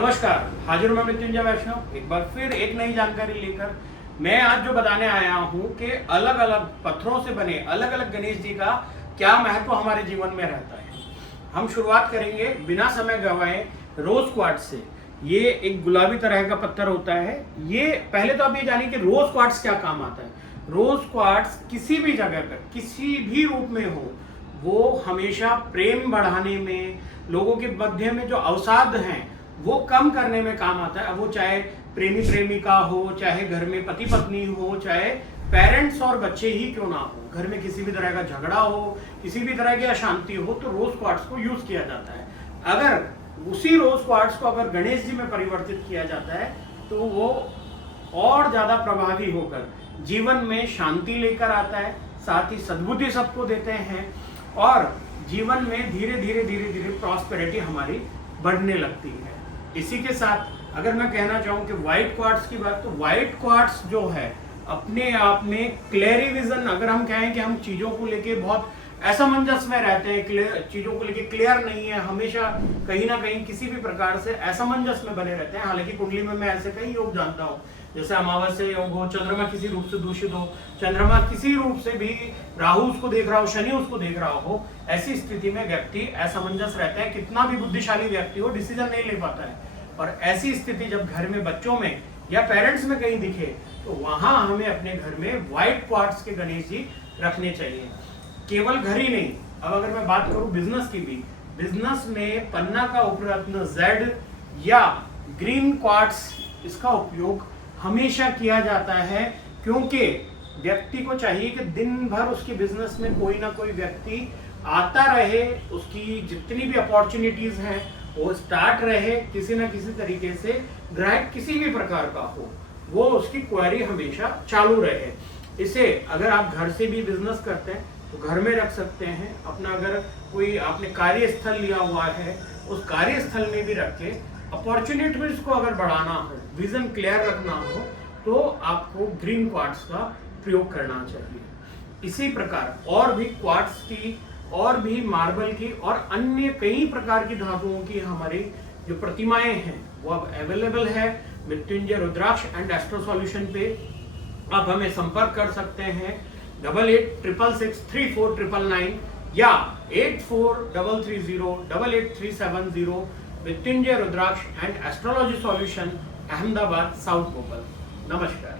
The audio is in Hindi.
नमस्कार, हाजिर मैं मृत्युंजय वैष्णव एक बार फिर एक नई जानकारी लेकर। मैं आज जो बताने आया हूँ कि अलग अलग पत्थरों से बने अलग अलग गणेश जी का क्या महत्व हमारे जीवन में रहता है। हम शुरुआत करेंगे बिना समय गंवाए रोज क्वार्ट्ज से। ये एक गुलाबी तरह का पत्थर होता है। ये पहले तो आप ये जानिए कि रोज क्वार्ट्ज क्या काम आता है। रोज क्वार्ट्ज किसी भी जगह पर किसी भी रूप में हो, वो हमेशा प्रेम बढ़ाने में, लोगों के मध्य में जो अवसाद हैं वो कम करने में काम आता है। अब वो चाहे प्रेमी प्रेमिका हो, चाहे घर में पति पत्नी हो, चाहे पेरेंट्स और बच्चे ही क्यों ना हो, घर में किसी भी तरह का झगड़ा हो, किसी भी तरह की अशांति हो, तो रोज क्वार्ट्ज को यूज किया जाता है। अगर उसी रोज क्वार्ट्ज को अगर गणेश जी में परिवर्तित किया जाता है तो वो और ज्यादा प्रभावी होकर जीवन में शांति लेकर आता है, साथ ही सद्बुद्धि सबको देते हैं और जीवन में धीरे धीरे धीरे धीरे प्रॉस्पेरिटी हमारी बढ़ने लगती है। इसी के साथ अगर मैं कहना चाहूँ कि व्हाइट क्वार्ट्ज की बात, तो व्हाइट क्वार्ट्ज जो है अपने आप में क्लियरी विजन, अगर हम कहें कि हम चीज़ों को लेके बहुत असमंजस में रहते हैं, चीज़ों को लेके क्लियर नहीं है, हमेशा कहीं ना कहीं किसी भी प्रकार से असमंजस में बने रहते हैं। हालांकि कुंडली में मैं ऐसे कई योग जानता हूँ, जैसे अमावस्या योग हो, चंद्रमा किसी रूप से दूषित हो, चंद्रमा किसी रूप से भी, राहु उसको देख रहा हो, शनि उसको देख रहा हो, ऐसी स्थिति में व्यक्ति असमंजस रहता है। कितना भी बुद्धिशाली व्यक्ति हो, डिसीजन नहीं ले पाता है। और ऐसी स्थिति जब घर में बच्चों में या पेरेंट्स में कहीं दिखे तो वहां हमें अपने घर में व्हाइट क्वार्ट्ज के गणेश जी रखने चाहिए। केवल घर ही नहीं, अब अगर मैं बात करूं बिजनेस की भी, बिजनेस में पन्ना का उपरत्न जेड या ग्रीन क्वार्ट्ज, इसका उपयोग हमेशा किया जाता है, क्योंकि व्यक्ति को चाहिए कि दिन भर उसके बिजनेस में कोई ना कोई व्यक्ति आता रहे, उसकी जितनी भी अपॉर्चुनिटीज हैं वो स्टार्ट रहे, किसी ना किसी तरीके से ग्राहक किसी भी प्रकार का हो, वो उसकी क्वेरी हमेशा चालू रहे। इसे अगर आप घर से भी बिजनेस करते हैं तो घर में रख सकते हैं। अपना अगर कोई आपने कार्यस्थल लिया हुआ है, उस कार्यस्थल में भी रख के अपॉर्चुनिटीज को अगर बढ़ाना हो, विजन क्लियर रखना हो, तो आपको ग्रीन क्वार्ट्ज का प्रयोग करना चाहिए। इसी प्रकार और भी क्वार्ट्ज की और भी मार्बल की और अन्य कई प्रकार की धातुओं की हमारी जो प्रतिमाएं हैं वो अब अवेलेबल है Mrityunjay Rudraksh and astro solution पे। आप हमें संपर्क कर सकते हैं 8866634999 या 8433088370। Mrityunjay Rudraksh and astrology solution, Ahmedabad, South Bhopal. नमस्कार।